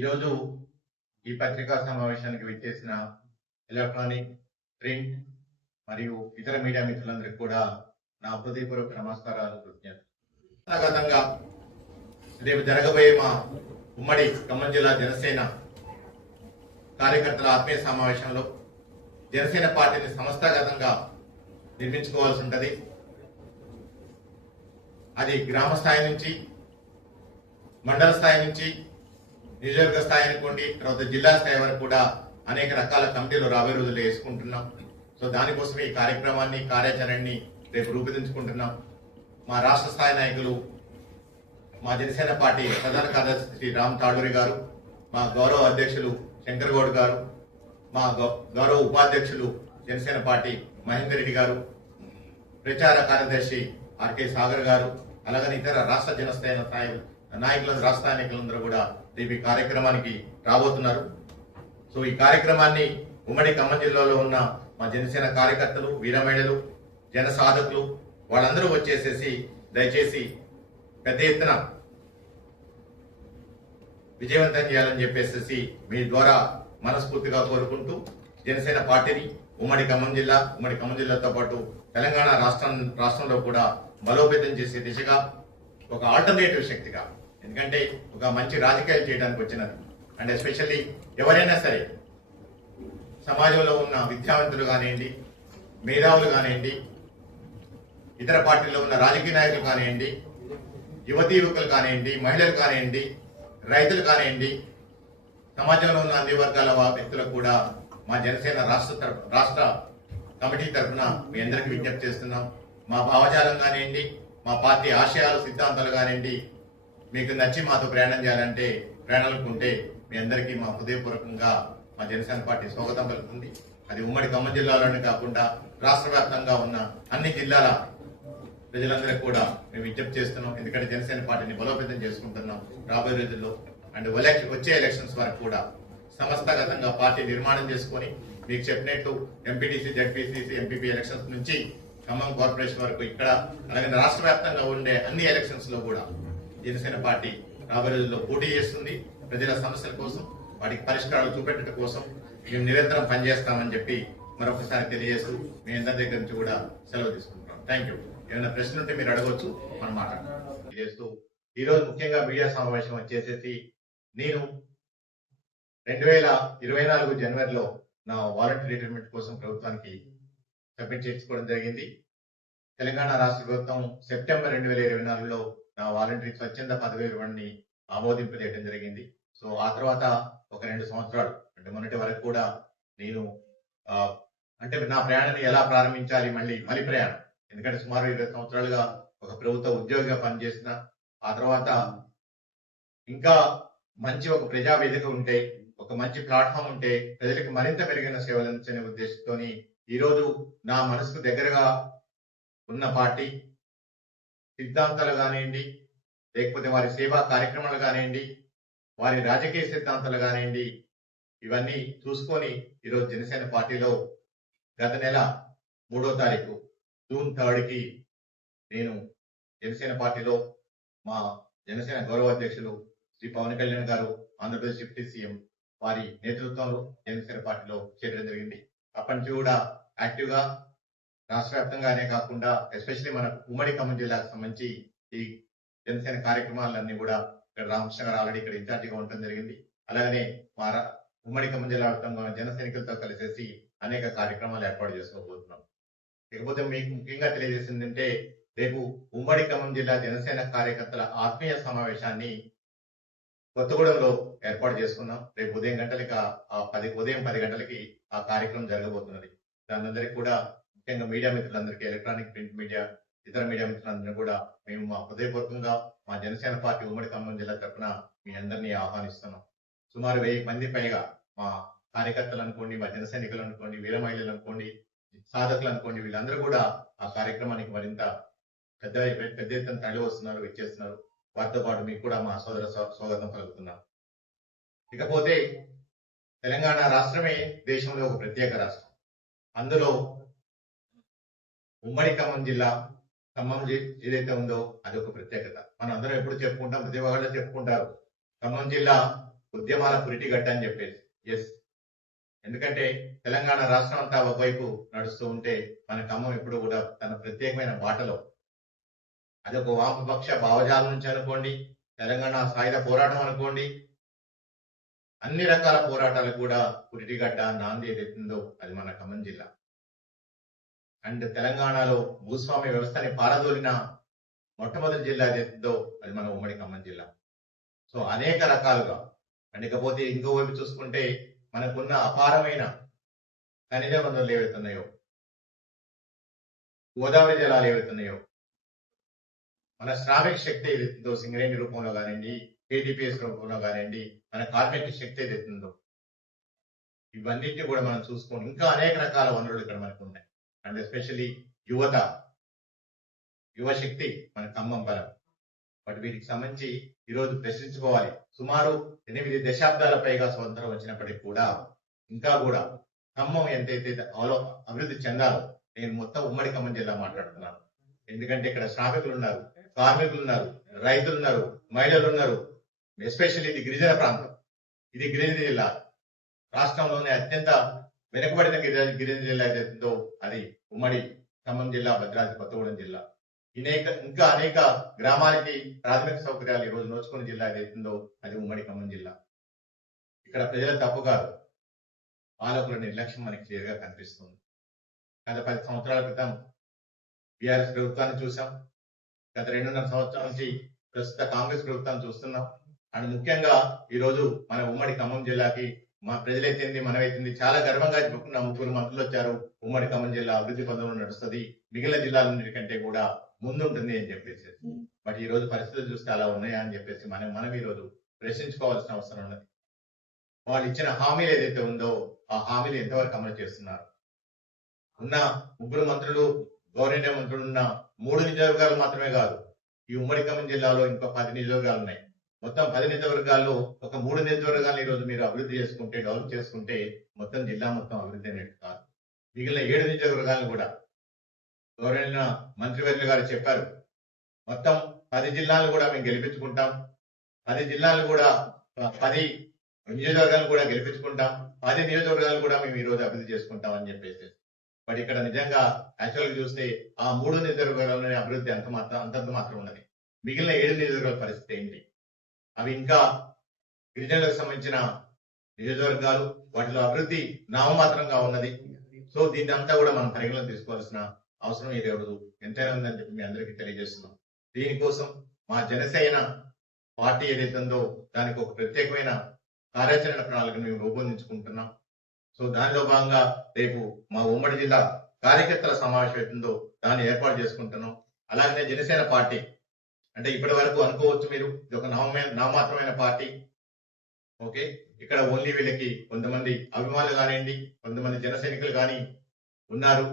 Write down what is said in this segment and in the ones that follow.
ఈరోజు ఈ పత్రికా సమావేశానికి విచ్చేసిన ఎలక్ట్రానిక్, ప్రింట్ మరియు ఇతర మీడియా మిత్రులందరికీ కూడా నా హృదయపూర్వక నమస్కారాలు, కృతజ్ఞతలు. రేపు జరగబోయే మా ఉమ్మడి ఖమ్మం జిల్లా జనసేన కార్యకర్తల ఆత్మీయ సమావేశంలో జనసేన పార్టీని సంస్థాగతంగా నిర్మించుకోవాల్సి ఉంటుంది. అది గ్రామ స్థాయి నుంచి, మండల స్థాయి నుంచి, నియోజకవర్గ స్థాయి అనుకోండి, తర్వాత జిల్లా స్థాయి వరకు కూడా అనేక రకాల కమిటీలు రాబోయే రోజుల్లో వేసుకుంటున్నాం. సో దానికోసం ఈ కార్యక్రమాన్ని, కార్యాచరణని రేపు రూపొందించుకుంటున్నాం. మా రాష్ట్ర స్థాయి నాయకులు, మా జనసేన పార్టీ ప్రధాన కార్యదర్శి శ్రీ రామ్ తాడూరి గారు, మా గౌరవ అధ్యక్షులు శంకర్ గౌడ్ గారు, మా గౌరవ ఉపాధ్యక్షులు జనసేన పార్టీ మహేందర్ రెడ్డి గారు, ప్రచార కార్యదర్శి ఆర్కే సాగర్ గారు, అలాగే ఇతర రాష్ట్ర జనసేన నాయకులు, రాష్ట్ర నాయకులందరూ కూడా రేపు ఈ కార్యక్రమానికి రాబోతున్నారు. సో ఈ కార్యక్రమాన్ని ఉమ్మడి ఖమ్మం జిల్లాలో ఉన్న మా జనసేన కార్యకర్తలు, వీరమహిళలు, జన సాధకులు వాళ్ళందరూ వచ్చేసేసి దయచేసి పెద్ద ఎత్తున విజయవంతం చేయాలని చెప్పేసి మీ ద్వారా మనస్ఫూర్తిగా కోరుకుంటూ జనసేన పార్టీని ఉమ్మడి ఖమ్మం జిల్లాతో పాటు తెలంగాణ రాష్ట్రంలో కూడా బలోపేతం చేసే దిశగా ఒక ఆల్టర్నేటివ్ శక్తిగా, ఎందుకంటే ఒక మంచి రాజకీయాలు చేయడానికి వచ్చినది. అండ్ ఎస్పెషల్లీ ఎవరైనా సరే సమాజంలో ఉన్న విద్యావంతులు కానివ్వండి, మేధావులు కానివ్వండి, ఇతర పార్టీల్లో ఉన్న రాజకీయ నాయకులు కానివ్వండి, యువతీ యువకులు కానివ్వండి, మహిళలు కానివ్వండి, రైతులు కానివ్వండి, సమాజంలో ఉన్న అన్ని వర్గాల వ్యక్తులకు కూడా మా జనసేన రాష్ట్ర కమిటీ తరఫున మీ అందరికీ విజ్ఞప్తి చేస్తున్నాం. మా భావజాలం కానివ్వండి, మా పార్టీ ఆశయాలు, సిద్ధాంతాలు కానివ్వండి, మీకు నచ్చి మాతో ప్రయాణం చేయాలంటే, ప్రయాణాలకుంటే మీ అందరికీ మా హృదయపూర్వకంగా మా జనసేన పార్టీ స్వాగతం పలుకుతుంది. అది ఉమ్మడి ఖమ్మం జిల్లాలోనే కాకుండా రాష్ట్ర వ్యాప్తంగా ఉన్న అన్ని జిల్లాల ప్రజలందరికీ కూడా మేము విజ్ఞప్తి చేస్తున్నాం. ఎందుకంటే జనసేన పార్టీని బలోపేతం చేసుకుంటున్నాం రాబోయే రోజుల్లో. అండ్ వచ్చే ఎలక్షన్స్ వరకు కూడా సంస్థాగతంగా పార్టీ నిర్మాణం చేసుకొని మీకు చెప్పినట్టు ఎంపీటీసీ, జడ్పీసీసీ, ఎంపీపీ ఎలక్షన్స్ నుంచి ఖమ్మం కార్పొరేషన్ వరకు ఇక్కడ, అలాగే రాష్ట్ర వ్యాప్తంగా ఉండే అన్ని ఎలక్షన్స్ లో కూడా జనసేన పార్టీ రాబోయే రోజుల్లో పోటీ చేస్తుంది. ప్రజల సమస్యల కోసం, వాటికి పరిష్కారాలు చూపెట్టడం కోసం మేము నిరంతరం పనిచేస్తామని చెప్పి మరొకసారి తెలియజేస్తూ మీ అందరి దగ్గర నుంచి కూడా సెలవు తీసుకుంటున్నాం. Thank you. ఏమైనా ప్రశ్నలు ఉంటే మీరు అడగవచ్చు, మనం మాట్లాడతాం. చేస్తూ ఈరోజు ముఖ్యంగా మీడియా సమావేశం వచ్చేసేసి, నేను 2024 జనవరిలో నా వాలంటీర్ రిటైర్మెంట్ కోసం ప్రభుత్వానికి సబ్మిట్ చేసుకోవడం జరిగింది. తెలంగాణ రాష్ట్ర ప్రభుత్వం సెప్టెంబర్ 2024లో నా వాలంటీర్ స్వచ్ఛంద పదవి విరమణని ఆమోదింపజేయడం జరిగింది. సో ఆ తర్వాత ఒక 2 సంవత్సరాలు, అంటే మొన్నటి వరకు కూడా నేను అంటే నా ప్రయాణాన్ని ఎలా ప్రారంభించాలి, మళ్ళీ ప్రయాణం, ఎందుకంటే సుమారు 20 సంవత్సరాలుగా ఒక ప్రభుత్వ ఉద్యోగిగా పనిచేసిన, ఆ తర్వాత ఇంకా మంచి ఒక ప్రజావేదిక ఉంటే, ఒక మంచి ప్లాట్ఫామ్ ఉంటే ప్రజలకు మరింత మెరుగైన సేవలు అందించే ఉద్దేశంతో ఈరోజు నా మనసుకు దగ్గరగా ఉన్న పార్టీ సిద్ధాంతాలు కానివ్వండి, లేకపోతే వారి సేవా కార్యక్రమాలు కానివ్వండి, వారి రాజకీయ సిద్ధాంతాలు కానివ్వండి, ఇవన్నీ చూసుకొని ఈరోజు జనసేన పార్టీలో గత నెల 3వ తారీఖు జూన్ 3కి నేను జనసేన పార్టీలో మా జనసేన గౌరవ అధ్యక్షులు శ్రీ పవన్ కళ్యాణ్ గారు, ఆంధ్రప్రదేశ్ డిప్యూటీ సీఎం వారి నేతృత్వంలో జనసేన పార్టీలో చేరడం జరిగింది. అప్పటి నుంచి కూడా యాక్టివ్ గా రాష్ట్ర వ్యాప్తంగానే కాకుండా ఎస్పెషల్లీ మన ఉమ్మడి ఖమ్మం జిల్లాకు సంబంధించి ఈ జనసేన కార్యక్రమాలన్నీ కూడా ఇక్కడ రామకృష్ణ గారు ఆల్రెడీ ఇక్కడ ఇన్ఛార్జిగా ఉండడం జరిగింది. అలాగనే మా ఉమ్మడి ఖమ్మం జిల్లా వ్యాప్తంగా జన సైనికులతో కలిసేసి అనేక కార్యక్రమాలు ఏర్పాటు చేసుకోబోతున్నాం. ఇకపోతే మీకు ముఖ్యంగా తెలియజేసిందంటే, రేపు ఉమ్మడి ఖమ్మం జిల్లా జనసేన కార్యకర్తల ఆత్మీయ సమావేశాన్ని కొత్తగూడెంలో ఏర్పాటు చేసుకున్నాం. రేపు ఉదయం 10 గంటలకి ఆ కార్యక్రమం జరగబోతున్నది. దానందరికీ కూడా ముఖ్యంగా మీడియా మిత్రులందరికీ, ఎలక్ట్రానిక్, ప్రింట్ మీడియా, ఇతర మీడియా మిత్రులందరూ కూడా మేము మా హృదయపూర్వకంగా మా జనసేన పార్టీ ఉమ్మడి ఖమ్మం జిల్లా తరఫున మీ అందరినీ ఆహ్వానిస్తున్నాం. సుమారు 1000 మంది పైగా మా కార్యకర్తలు అనుకోండి, మా జన సైనికులు అనుకోండి, వీర మహిళలు అనుకోండి, సాధకులు అనుకోండి, వీళ్ళందరూ కూడా ఆ కార్యక్రమానికి మరింత పెద్ద ఎత్తున తరలి వస్తున్నారు, ఇచ్చేస్తున్నారు. వారితో పాటు మీకు కూడా మా స్వాగతం పలుకుతున్నాం. ఇకపోతే తెలంగాణ రాష్ట్రమే దేశంలో ఒక ప్రత్యేక రాష్ట్రం. అందులో ఉమ్మడి ఖమ్మం జిల్లా, ఖమ్మం ఏదైతే ఉందో అది ఒక ప్రత్యేకత. మనం అందరం ఎప్పుడు చెప్పుకుంటాం, ప్రతి ఒక్కళ్ళు చెప్పుకుంటారు ఖమ్మం జిల్లా ఉద్యమాల పురిటిగడ్డ అని చెప్పేసి. ఎస్, ఎందుకంటే తెలంగాణ రాష్ట్రం అంతా ఒకవైపు నడుస్తూ ఉంటే మన ఖమ్మం ఎప్పుడు కూడా తన ప్రత్యేకమైన బాటలో, అది ఒక వామపక్ష భావజాలం నుంచి అనుకోండి, తెలంగాణ సాయుధ పోరాటం అనుకోండి, అన్ని రకాల పోరాటాలకు కూడా పురిటిగడ్డ నాంది ఏదైతుందో అది మన ఖమ్మం జిల్లా. అండ్ తెలంగాణలో భూస్వామ్య వ్యవస్థని పారదోలిన మొట్టమొదటి జిల్లా ఏదైతుందో అది మన ఉమ్మడి ఖమ్మం జిల్లా. సో అనేక రకాలుగా, అండ్ ఇకపోతే ఇంకో వైపు చూసుకుంటే మనకున్న అపారమైన ఖనిజ వనరులు ఏవైతున్నాయో, గోదావరి జలాలు ఏవైతున్నాయో, మన శ్రామిక శక్తి ఏదైతుందో సింగరేణి రూపంలో కానివ్వండి, కేటీపీఎస్ రూపంలో కానివ్వండి, మన కార్మిక శక్తి ఏదైతుందో, ఇవన్నింటినీ కూడా మనం చూసుకొని ఇంకా అనేక రకాల వనరులు ఇక్కడ మనకు ఉన్నాయి. అండ్ ఎస్పెషల్లీ యువశక్తి మన ఖమ్మం బలం. బట్ వీటికి సంబంధించి ఈరోజు ప్రశ్నించుకోవాలి. సుమారు 8 దశాబ్దాల పైగా స్వతంత్రం వచ్చినప్పటికీ కూడా ఇంకా కూడా ఖమ్మం ఎంతైతే అభివృద్ధి చెందాలో, నేను మొత్తం ఉమ్మడి ఖమ్మం జిల్లా మాట్లాడుతున్నాను. ఎందుకంటే ఇక్కడ శ్రామికులు ఉన్నారు, కార్మికులు ఉన్నారు, రైతులు ఉన్నారు, మహిళలు ఉన్నారు. ఎస్పెషల్లీ ఇది గిరిజన ప్రాంతం, ఇది గిరిజన జిల్లా. రాష్ట్రంలోనే అత్యంత వెనుకబడిన గిరిజన జిల్లా ఏదైతుందో అది ఉమ్మడి ఖమ్మం జిల్లా, భద్రాద్రి కొత్తగూడెం జిల్లా. ఇంకా అనేక గ్రామాలకి ప్రాథమిక సౌకర్యాలు ఈ రోజు నోచుకున్న జిల్లా ఏదైతుందో అది ఉమ్మడి ఖమ్మం జిల్లా. ఇక్కడ ప్రజల తప్పు కాదు, పాలకుల నిర్లక్ష్యం మనకి క్లియర్ గా కనిపిస్తుంది. గత 10 సంవత్సరాల క్రితం బీఆర్ఎస్ ప్రభుత్వాన్ని చూసాం, గత 2.5 సంవత్సరాల నుంచి ప్రస్తుత కాంగ్రెస్ ప్రభుత్వాన్ని చూస్తున్నాం. అండ్ ముఖ్యంగా ఈ రోజు మన ఉమ్మడి ఖమ్మం జిల్లాకి మా ప్రజలైతేంది, మనమైతుంది చాలా గర్వంగా చెప్పుకున్న 3 మంత్రులు వచ్చారు. ఉమ్మడి ఖమ్మం జిల్లా అభివృద్ధి పదంలో నడుస్తుంది, మిగిలిన జిల్లాలన్నిటికంటే కూడా ముందుంటుంది అని చెప్పేసి. బట్ ఈ రోజు పరిస్థితులు చూస్తే అలా ఉన్నాయా అని చెప్పేసి మనం ఈ రోజు ప్రశ్నించుకోవాల్సిన అవసరం ఉన్నది. వాళ్ళు ఇచ్చిన హామీలు ఏదైతే ఉందో ఆ హామీలు ఎంతవరకు అమలు చేస్తున్నారు? ఉన్న 3 మంత్రులు, గవర్నమెంట్ మంత్రులు ఉన్న 3 నియోజకవర్గాలు మాత్రమే కాదు, ఈ ఉమ్మడి ఖమ్మం జిల్లాలో ఇంకా 10 నియోజకవర్గాలు ఉన్నాయి. మొత్తం 10 నియోజకవర్గాల్లో ఒక 3 నియోజకవర్గాలు ఈ రోజు మీరు అభివృద్ధి చేసుకుంటే, డెవలప్ చేసుకుంటే మొత్తం జిల్లా మొత్తం అభివృద్ధి అనేది కాదు. మిగిలిన 7 నియోజకవర్గాలను కూడా గవర్నమెంట్ మంత్రివర్యులు గారు చెప్పారు, మొత్తం 10 జిల్లాలను కూడా మేము గెలిపించుకుంటాం, 10 జిల్లాలు కూడా 10 నియోజకవర్గాలను కూడా గెలిపించుకుంటాం, 10 నియోజకవర్గాలు కూడా మేము ఈ రోజు అభివృద్ధి చేసుకుంటాం అని చెప్పేసి. బట్ ఇక్కడ నిజంగా యాక్చువల్గా చూస్తే ఆ 3 నియోజకవర్గాల్లోనే అభివృద్ధి అంతంత మాత్రం ఉన్నది. మిగిలిన 7 నియోజకవర్గాల పరిస్థితి ఏంటి? అవి ఇంకా గిరిజనులకు సంబంధించిన నియోజకవర్గాలు, వాటిలో అభివృద్ధి నామమాత్రంగా ఉన్నది. సో దీన్ని అంతా కూడా మనం పరిగణలోకి తీసుకోవాల్సిన అవసరం ఈ రోజు ఎంతైనా ఉందని చెప్పి మీ అందరికీ తెలియజేస్తున్నాం. దీనికోసం మా జనసేన పార్టీ ఏదైతే ఉందో దానికి ఒక ప్రత్యేకమైన కార్యాచరణ ప్రణాళికను మేము రూపొందించుకుంటున్నాం. సో దానిలో భాగంగా రేపు మా ఉమ్మడి జిల్లా కార్యకర్తల సమావేశం అవుతుందో దాన్ని ఏర్పాటు చేసుకుంటున్నాం. అలాగే జనసేన పార్టీ అంటే ఇప్పటి వరకు అనుకోవచ్చు మీరు ఇది ఒక నామమాత్రమైన పార్టీ, ఓకే, ఇక్కడ ఓన్లీ వీళ్ళకి కొంతమంది అభిమానులు కానివ్వండి, కొంతమంది జన సైనికులు కానీ ఉన్నారు.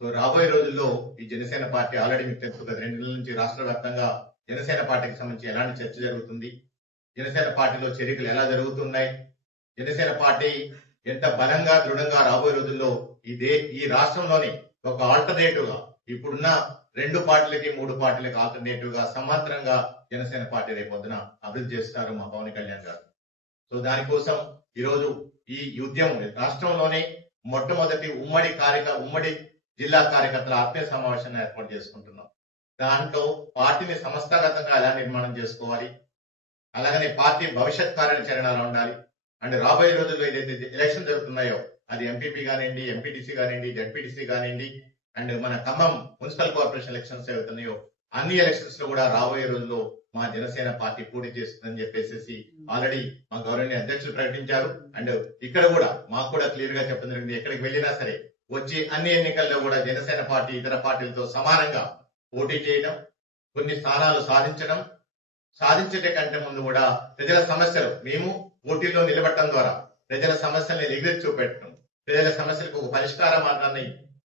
సో రాబోయే రోజుల్లో ఈ జనసేన పార్టీ ఆల్రెడీ మీకు తెలుసు, గత 2 నెలల నుంచి రాష్ట్ర వ్యాప్తంగా జనసేన పార్టీకి సంబంధించి ఎలాంటి చర్చ జరుగుతుంది, జనసేన పార్టీలో చేరికలు ఎలా జరుగుతున్నాయి, జనసేన పార్టీ ఎంత బలంగా దృఢంగా రాబోయే రోజుల్లో ఈ రాష్ట్రంలోని ఒక ఆల్టర్నేటివ్ గా ఇప్పుడున్న 2 పార్టీలకి 3 పార్టీలకి ఆల్టర్నేటివ్ గా సమాంతరంగా జనసేన పార్టీ రేపొద్దున అభివృద్ధి చేస్తున్నారు మా పవన్ కళ్యాణ్ గారు. సో దానికోసం ఈరోజు ఈ ఉద్యమం రాష్ట్రంలోనే మొట్టమొదటి ఉమ్మడి జిల్లా కార్యకర్తల ఆత్మీయ సమావేశాన్ని ఏర్పాటు చేసుకుంటున్నాం. దాంట్లో పార్టీని సంస్థాగతంగా ఎలా నిర్మాణం చేసుకోవాలి, అలాగనే పార్టీ భవిష్యత్ కార్యాచరణ ఎలా ఉండాలి, అండ్ రాబోయే రోజుల్లో ఏదైతే ఎలక్షన్ జరుగుతున్నాయో అది ఎంపీపీ కానివ్వండి, ఎంపీటీసీ కానివ్వండి, జడ్పీటీసీ కానివ్వండి, అండ్ మన ఖమ్మం మున్సిపల్ కార్పొరేషన్ ఎలక్షన్స్ అవుతున్నాయో అన్ని ఎలక్షన్స్ లో కూడా రాబోయే రోజుల్లో మా జనసేన పార్టీ పోటీ చేస్తుందని చెప్పేసి ఆల్రెడీ మా గవర్నమెంట్ అధ్యక్షులు ప్రకటించారు. అండ్ ఇక్కడ కూడా మాకు కూడా క్లియర్ గా చెప్పడం జరిగింది, ఎక్కడికి వెళ్ళినా సరే వచ్చి అన్ని ఎన్నికల్లో కూడా జనసేన పార్టీ ఇతర పార్టీలతో సమానంగా పోటీ చేయడం, కొన్ని స్థానాలు సాధించే కంటే ముందు కూడా ప్రజల సమస్యలు మేము పోటీల్లో నిలబడటం ద్వారా ప్రజల సమస్యల్ని ఎగిరి చూపెట్టడం, ప్రజల సమస్యలకు ఒక పరిష్కార మార్గాన్ని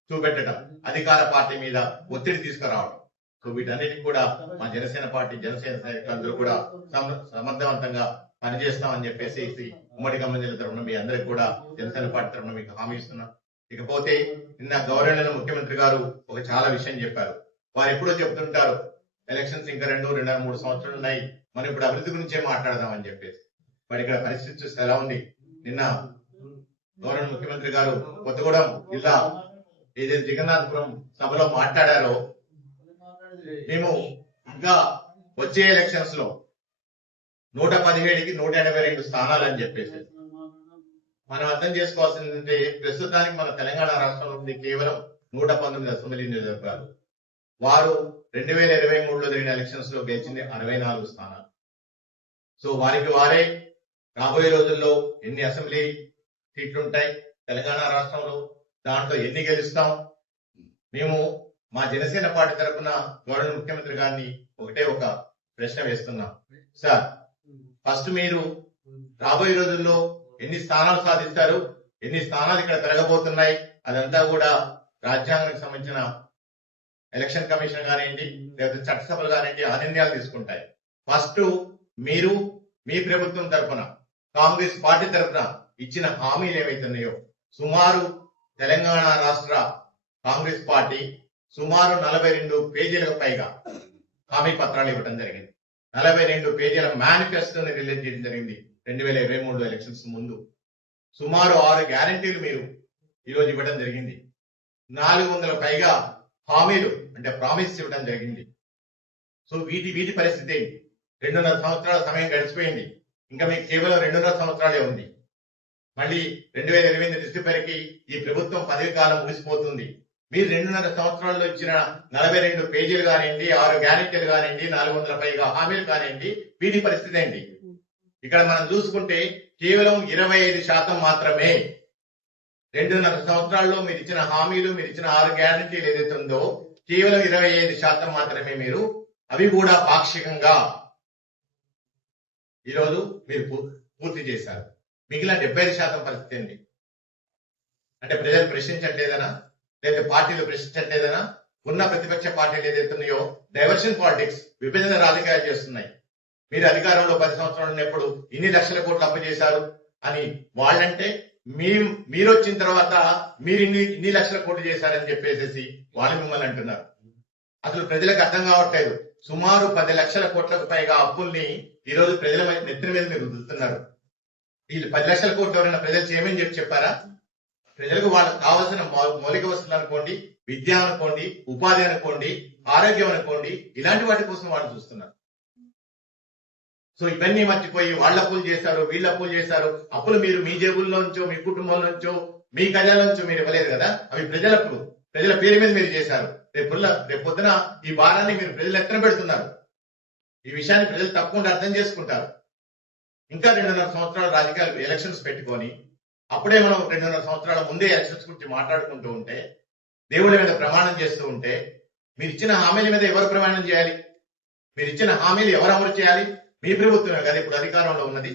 చూపెట్టడం, అధికార పార్టీ మీద ఒత్తిడి తీసుకురావడం. సో వీటన్నిటికి కూడా మా జనసేన పార్టీ జనసేన నాయకులందరూ కూడా సమర్థవంతంగా పనిచేస్తామని చెప్పేసి ఉమ్మడి ఖమ్మం జిల్లా తరఫున మీ అందరికి కూడా జనసేన పార్టీ తరఫున మీకు హామీ ఇస్తున్నాం. ఇకపోతే నిన్న గవర్నర్ ముఖ్యమంత్రి గారు ఒక చాలా విషయం చెప్పారు. వారు ఎప్పుడో చెప్తుంటారు ఎలక్షన్స్ ఇంకా 2, 3 సంవత్సరాలు ఉన్నాయి, మనం ఇప్పుడు అభివృద్ధి గురించే మాట్లాడదాం అని చెప్పేసి. మరి ఇక్కడ పరిస్థితి చూస్తే ఎలా ఉంది? నిన్న గౌరవ ముఖ్యమంత్రి గారు కొత్తగూడెం జిల్లా ఏదైతే జగన్నాథపురం సభలో మాట్లాడారో, మేము ఇంకా వచ్చే ఎలక్షన్స్ లో 117కి 182 స్థానాలు అని చెప్పేసి మనం అర్థం చేసుకోవాల్సిందంటే, ప్రస్తుతానికి మన తెలంగాణ రాష్ట్రంలో ఉంది కేవలం 119 అసెంబ్లీ నియోజకవర్గాలు. వారు 2023లో జరిగిన ఎలక్షన్స్ లో గెలిచింది 64 స్థానాలు. సో వారికి వారే రాబోయే రోజుల్లో ఎన్ని అసెంబ్లీ సీట్లు ఉంటాయి తెలంగాణ రాష్ట్రంలో, దాంట్లో ఎన్ని గెలుస్తాం, మేము మా జనసేన పార్టీ తరఫున గౌరవ ముఖ్యమంత్రి గారిని ఒకటే ఒక ప్రశ్న వేస్తున్నాం. సార్, ఫస్ట్ మీరు రాబోయే రోజుల్లో ఎన్ని స్థానాలు సాధిస్తారు, ఎన్ని స్థానాలు ఇక్కడ పెరగబోతున్నాయి, అదంతా కూడా రాజ్యాంగానికి సంబంధించిన ఎలక్షన్ కమిషన్ కానివ్వండి, లేకపోతే చట్టసభలు కానివ్వండి ఆ నిర్ణయాలు తీసుకుంటాయి. ఫస్ట్ మీరు మీ ప్రభుత్వం తరఫున, కాంగ్రెస్ పార్టీ తరఫున ఇచ్చిన హామీలు ఏవైతున్నాయో, సుమారు తెలంగాణ రాష్ట్ర కాంగ్రెస్ పార్టీ సుమారు 42 పేజీలకు పైగా హామీ పత్రాలు ఇవ్వడం జరిగింది. 42 పేజీల మేనిఫెస్టోని రిలీజ్ చేయడం జరిగింది 2023 ఎలక్షన్స్ ముందు. సుమారు 6 గ్యారంటీలు మీరు ఈరోజు ఇవ్వడం జరిగింది. 400 పైగా హామీలు అంటే ప్రామిస్ ఇవ్వడం జరిగింది. సో వీటి పరిస్థితి 2.5 సంవత్సరాల సమయం గడిచిపోయింది. ఇంకా మీకు కేవలం 2.5 సంవత్సరాలే ఉంది. మళ్ళీ 2028 డిసెంబర్కి ఈ ప్రభుత్వం పదవి కాలం ముగిసిపోతుంది. మీరు 2.5 సంవత్సరాల్లో ఇచ్చిన 42 పేజీలు కానివ్వండి, 6 గ్యారెంటీలు కానివ్వండి, 400 పైగా హామీలు కానివ్వండి, వీటి పరిస్థితి ఏంటి? ఇక్కడ మనం చూసుకుంటే కేవలం 25% మాత్రమే 2.5 సంవత్సరాల్లో మీరు ఇచ్చిన హామీలు, మీరు ఇచ్చిన 6 గ్యారెంటీలు ఏదైతే ఉందో కేవలం 25% మాత్రమే మీరు, అవి కూడా పాక్షికంగా ఈరోజు మీరు పూర్తి చేశారు. మిగిలిన 75% పరిస్థితి ఏంటి? అంటే ప్రజలు ప్రశ్నించట్లేదనా, లేదా పార్టీలు ప్రశ్నించట్లేదనా? ఉన్న ప్రతిపక్ష పార్టీలు ఏదైతే ఉన్నాయో డైవర్షన్ పాలిటిక్స్, విభజన రాజకీయాలు చేస్తున్నాయి. మీరు అధికారంలో 10 సంవత్సరాలు ఉన్నప్పుడు ఇన్ని లక్షల కోట్లు అప్పు చేశారు అని వాళ్ళంటే, మీరు వచ్చిన తర్వాత మీరు ఇన్ని లక్షల కోట్లు చేశారని చెప్పేసి వాళ్ళు మిమ్మల్ని అంటున్నారు. అసలు ప్రజలకు అర్థం కావట్లేదు. సుమారు 10 లక్షల కోట్లకు పైగా అప్పుల్ని ఈ రోజు ప్రజల నెత్తిన మీద మీరు రుద్దుతున్నారు. వీళ్ళు 10 లక్షల కోట్లు ఎవరైనా ప్రజలు చేయమని చెప్పారా? ప్రజలకు వాళ్ళకి కావాల్సిన మౌలిక వసతులు అనుకోండి, విద్య అనుకోండి, ఉపాధి అనుకోండి, ఆరోగ్యం అనుకోండి, ఇలాంటి వాటి కోసం వాళ్ళు చూస్తున్నారు. సో ఇవన్నీ మర్చిపోయి వాళ్ళ అప్పులు చేశారు, వీళ్ళ అప్పులు చేశారు. అప్పులు మీరు మీ జేబుల్లో నుంచో, మీ కుటుంబంలో నుంచో, మీ ఖజానా నుంచో మీరు ఇవ్వలేదు కదా, అవి ప్రజల అప్పులు, ప్రజల పేరు మీద మీరు చేశారు. రేపు పొద్దున ఈ భారాన్ని మీరు ప్రజలు ఎత్తన పెడుతున్నారు. ఈ విషయాన్ని ప్రజలు తప్పకుండా అర్థం చేసుకుంటారు. ఇంకా 2.5 సంవత్సరాల రాజకీయాలు ఎలక్షన్స్ పెట్టుకొని, అప్పుడే మనం 2.5 సంవత్సరాల ముందే ఎలక్షన్స్ గురించి మాట్లాడుకుంటూ ఉంటే, దేవుడి మీద ప్రమాణం చేస్తూ ఉంటే, మీరు ఇచ్చిన హామీల మీద ఎవరు ప్రమాణం చేయాలి? మీరు ఇచ్చిన హామీలు ఎవరు అమలు చేయాలి? మీ ప్రభుత్వమే కదా ఇప్పుడు అధికారంలో ఉన్నది.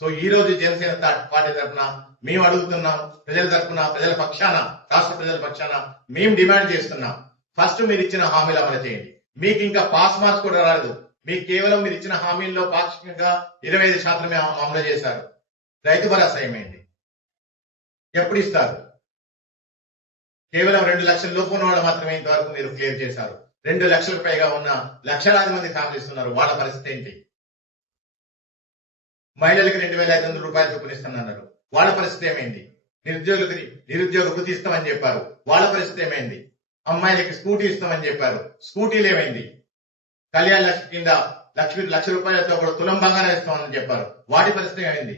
సో ఈ రోజు జనసేన పార్టీ తరఫున మేము అడుగుతున్నాం, ప్రజల తరఫున, ప్రజల పక్షాన, రాష్ట్ర ప్రజల పక్షాన మేము డిమాండ్ చేస్తున్నాం. ఫస్ట్ మీరు ఇచ్చిన హామీలు అమలు చేయండి. మీకు ఇంకా పాస్ మార్క్స్ కూడా రాలేదు. మీకు కేవలం మీరు ఇచ్చిన హామీల్లో పాక్షికంగా 25% అమలు చేశారు. రైతు భరోసా ఏమైంది? ఎప్పుడు ఇస్తారు? కేవలం 2 లక్షల లోపు ఉన్న వాళ్ళు మాత్రమే ఇంతవరకు మీరు క్లియర్ చేశారు. 2 లక్షలకు పైగా ఉన్న లక్షలాది మంది ఫ్యామిలీస్ ఉన్నారు. వాళ్ళ పరిస్థితి ఏంటి? మహిళలకు 2,500 రూపాయలు చొప్పున ఇస్తున్నారు. వాళ్ళ పరిస్థితి ఏమైంది? నిరుద్యోగ వృత్తి ఇస్తామని చెప్పారు. వాళ్ళ పరిస్థితి ఏమైంది? అమ్మాయిలకి స్కూటీ ఇస్తామని చెప్పారు. స్కూటీలు ఏమైంది? కళ్యాణ లక్ష్మి కింద లక్ష రూపాయలతో కూడా తులం బంగారం ఇస్తామని చెప్పారు. వాటి పరిస్థితి ఏమైంది?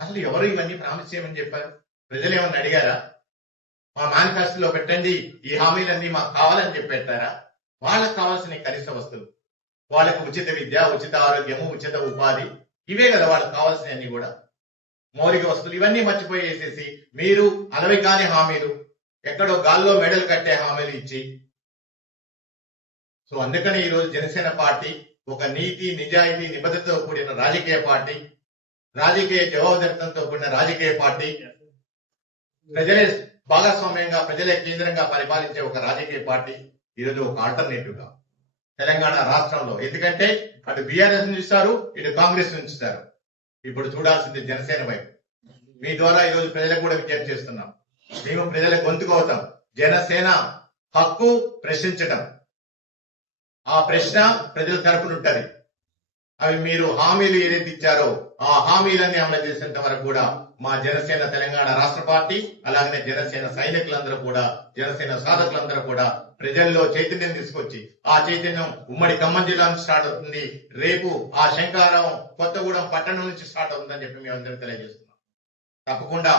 అసలు ఎవరు ఇవన్నీ ప్రామిస్ చేయమని చెప్పారు? ప్రజలు ఏమన్నా అడిగారా? మా మేనిఫెస్టోలో పెట్టండి, ఈ హామీలన్నీ మాకు కావాలని చెప్పి పెట్టారా? వాళ్ళకి కావాల్సిన కనీస వస్తువులు, వాళ్ళకి ఉచిత విద్య, ఉచిత ఆరోగ్యము, ఉచిత ఉపాధి, ఇవే కదా వాళ్ళకి కావాల్సినవన్నీ కూడా. మౌలిక వస్తువులు ఇవన్నీ మర్చిపోయేసేసి మీరు అలవి కాని హామీలు, ఎక్కడో గాల్లో మెడలు కట్టే హామీలు ఇచ్చి, సో అందుకని ఈ రోజు జనసేన పార్టీ ఒక నీతి, నిజాయితీ, నిబద్ధతతో కూడిన రాజకీయ పార్టీ, రాజకీయ జవాబుదారితనంతో కూడిన రాజకీయ పార్టీ, ప్రజలే భాగస్వామ్యంగా, ప్రజలే కేంద్రంగా పరిపాలించే ఒక రాజకీయ పార్టీ ఈరోజు ఒక ఆల్టర్నేటివ్ గా తెలంగాణ రాష్ట్రంలో. ఎందుకంటే అటు బీఆర్ఎస్ ఉంచుతారు, ఇటు కాంగ్రెస్ ఉంచుతారు. ఇప్పుడు చూడాల్సింది జనసేన వైపు. మీ ద్వారా ఈరోజు ప్రజలకు కూడా విజ్ఞప్తి చేస్తున్నాం. మేము ప్రజల గొంతుకు అవుతాం. జనసేన హక్కు ప్రశ్నించటం. ఆ ప్రశ్న ప్రజల తరపున ఉంటది. అవి మీరు హామీలు ఏదైతే ఇచ్చారో ఆ హామీలన్నీ అమలు చేసేంత వరకు కూడా మా జనసేన తెలంగాణ రాష్ట్ర పార్టీ అలాగనే జనసేన సైనికులందరూ కూడా జనసేన సాధకులందరూ కూడా ప్రజల్లో చైతన్యం తీసుకొచ్చి ఆ చైతన్యం ఉమ్మడి ఖమ్మం జిల్లా నుంచి స్టార్ట్ అవుతుంది. రేపు ఆ శంకారం కొత్తగూడెం పట్టణం నుంచి స్టార్ట్ అవుతుందని చెప్పి మేము అందరూ తెలియజేస్తున్నాం. తప్పకుండా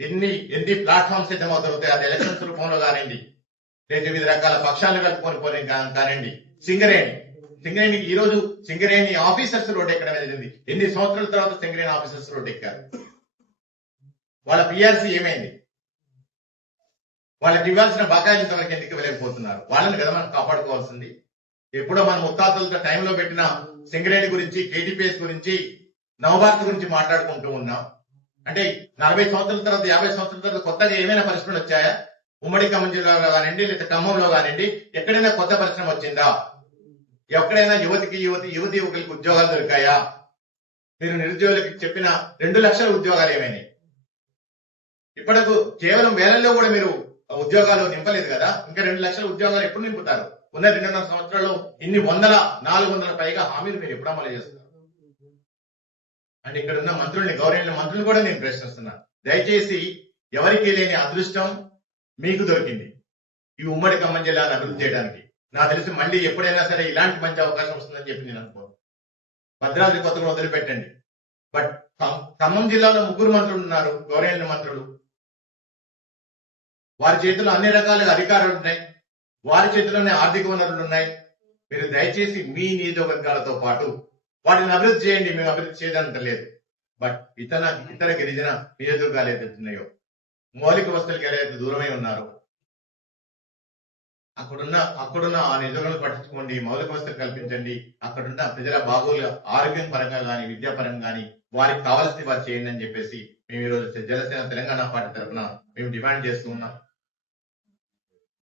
ఎన్ని ప్లాట్ఫామ్స్ అయితే అవుతాయి, అది ఎలక్షన్స్ రూపంలో కానివ్వండి, లేదా వివిధ రకాల పక్షాలు కలుపుకొని కానివ్వండి, సింగరేణి ఈ రోజు సింగరేణి ఆఫీసర్స్ రోడ్ ఎక్కడం జరిగింది. ఎన్ని సంవత్సరాల తర్వాత సింగరేణి ఆఫీసర్స్ రోడ్ ఎక్కారు? వాళ్ళ పిఆర్సీ ఏమైంది? వాళ్ళకి ఇవ్వాల్సిన బకాయిలు తనకి ఎందుకు ఇవ్వలేకపోతున్నారు? వాళ్ళని కదా మనం కాపాడుకోవాల్సింది. ఎప్పుడో మన ముత్తాతలతో టైంలో పెట్టిన సింగరేణి గురించి, కేటీపీఎస్ గురించి, నవభారత్ గురించి మాట్లాడుకుంటూ ఉన్నాం. అంటే 40 సంవత్సరాల తర్వాత 50 సంవత్సరాల తర్వాత కొత్తగా ఏమైనా పరిశ్రమలు వచ్చాయా? ఉమ్మడి ఖమ్మం జిల్లాలో కానివ్వండి, లేదా ఖమ్మంలో కానివ్వండి, ఎక్కడైనా కొత్త పరిశ్రమ వచ్చిందా? ఎక్కడైనా యువతి యువకులకి ఉద్యోగాలు దొరికాయా? మీరు నిరుద్యోగులకి చెప్పిన 2 లక్షల ఉద్యోగాలు ఏమైనాయి? ఇప్పటికు కేవలం వేలల్లో కూడా మీరు ఉద్యోగాలు నింపలేదు కదా. ఇంకా 2 లక్షల ఉద్యోగాలు ఎప్పుడు నింపుతారు? ఉన్న 2.5 సంవత్సరాల్లో ఇన్ని 400 పైగా హామీలు మీరు ఎప్పుడు అమలు చేస్తారు? అండ్ ఇక్కడ ఉన్న గౌరవనీయ మంత్రులు కూడా నేను ప్రశ్నిస్తున్నాను. దయచేసి ఎవరికి లేని అదృష్టం మీకు దొరికింది ఈ ఉమ్మడి ఖమ్మం జిల్లాను అభివృద్ధి చేయడానికి. నాకు తెలిసి మళ్ళీ ఎప్పుడైనా సరే ఇలాంటి మంచి అవకాశం వస్తుందని చెప్పి నేను అనుకోను. భద్రాద్రి కొత్తగా వదిలిపెట్టండి. బట్ ఖమ్మం జిల్లాలో 3 మంత్రులు ఉన్నారు, గౌరవనీయ మంత్రులు. వారి చేతిలో అన్ని రకాల అధికారాలు ఉన్నాయి, వారి చేతిలోనే ఆర్థిక వనరులు ఉన్నాయి. మీరు దయచేసి మీ నియోజకవర్గాలతో పాటు వాటిని అభివృద్ధి చేయండి. మేము అభివృద్ధి చేయడానికి లేదు. బట్ ఇతర గిరిజన నియోజకవర్గాలు ఏదైతున్నాయో, మౌలిక వసతులకు ఏదైతే దూరమై ఉన్నారో అక్కడున్న ఆ నియోజకవర్గాలు పట్టించుకోండి, మౌలిక వసతులు కల్పించండి. అక్కడున్న ప్రజల బాగోలు ఆరోగ్యం పరంగా కానీ, విద్యాపరంగా కానీ వారికి కావాల్సింది వారు చేయండి అని చెప్పేసి మేము ఈరోజు జనసేన తెలంగాణ పార్టీ తరఫున మేము డిమాండ్ చేస్తూ ఉన్నాం.